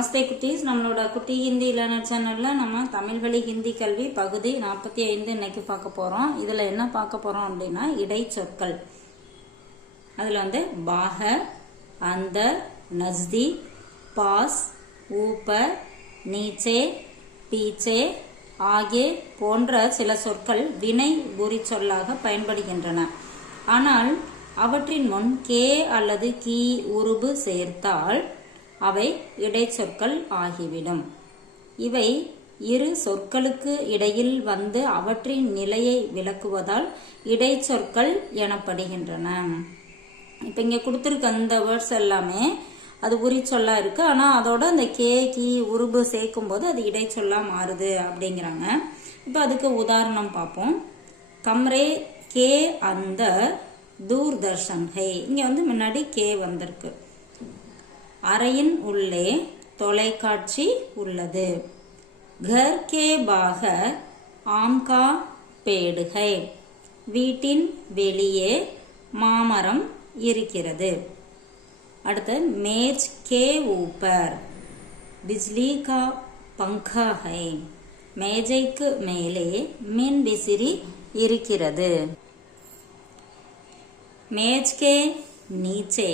நமஸ்தே குட்டீஸ். நம்மளோட குட்டி ஹிந்தி லேர்னர் சேனல்ல நம்ம தமிழ் வழி ஹிந்தி கல்வி பகுதி 45 இன்னைக்கு பார்க்க போறோம். இதுல என்ன பார்க்க போறோம் அப்படின்னா இடைச்சொற்கள். அதுல பாக, அந்தர், நஸ்தி, பாஸ், ஊப்பர், நீச்சே, பீச்சே ஆகிய போன்ற சில சொற்கள் வினை குறி சொல்லாக பயன்படுகின்றன. ஆனால் அவற்றின் முன் கே அல்லது கி உருபு சேர்த்தால் அவை இடைச்சொற்கள் ஆகிவிடும். இவை இரு சொற்களுக்கு இடையில் வந்து அவற்றின் நிலையை விளக்குவதால் இடைச்சொற்கள் எனப்படுகின்றன. இப்ப இங்க கொடுத்திருக்க அந்த வேர்ட்ஸ் எல்லாமே அது உரி சொல்லா இருக்கு. ஆனா அதோட அந்த கே கி உருபு சேர்க்கும் போது அது இடைச்சொல்லா மாறுது அப்படிங்கிறாங்க. இப்ப அதுக்கு உதாரணம் பார்ப்போம். கம்ரே கே அந்தர் தூர்தர்ஷன் ஹை. இங்க முன்னாடி கே வந்திருக்கு. அறையின் உள்ளே தொலைக்காட்சி உள்ளது. घर के बाहर आम का पेड़ है. வீட்டின் வெளியே மாமரம் இருக்கிறது. அடுத்து मेज के ऊपर बिजली का पंखा है. மேஜைக்கு மேலே மின் விசிறி இருக்கிறது. मेज के नीचे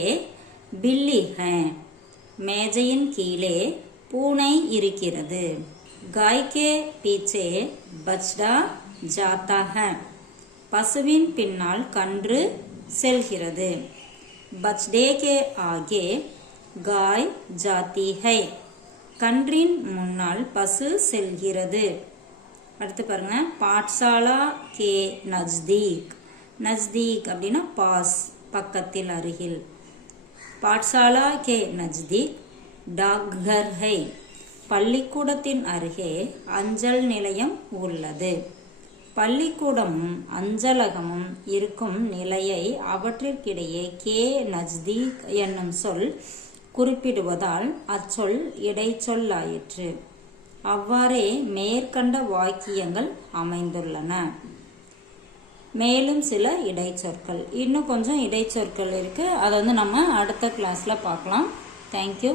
बिल्ली है. மேஜையின் கீழே பூனை இருக்கிறது. गाय के पीछे बछड़ा जाता है. பசுவின் பின்னால் கன்று செல்கிறது. बछड़े के आगे गाय जाती है. கன்றின் முன்னால் பசு செல்கிறது. அடுத்து பாருங்க, பாட்சாலா கே நஜ்தீக். நஜ்தீக் அப்படின்னா பாஸ், பக்கத்தில், அருகில். Pathshala K நஜ்தீக் டாக்ஹர் high. பள்ளிக்கூடத்தின் அருகே அஞ்சல் நிலையம் உள்ளது. பள்ளிக்கூடமும் அஞ்சலகமும் இருக்கும் நிலையை அவற்றிற்கிடையே கே நஜ்தீக் என்னும் சொல் குறிப்பிடுவதால் அச்சொல் இடைச்சொல்லாயிற்று. அவ்வாறே மேற்கண்ட வாக்கியங்கள் அமைந்துள்ளன. மேலும் சில இடைச்சொற்கள், இன்னும் கொஞ்சம் இடைச்சொற்கள் இருக்கு. அதை நம்ம அடுத்த கிளாஸ்ல பார்க்கலாம். தேங்க்யூ.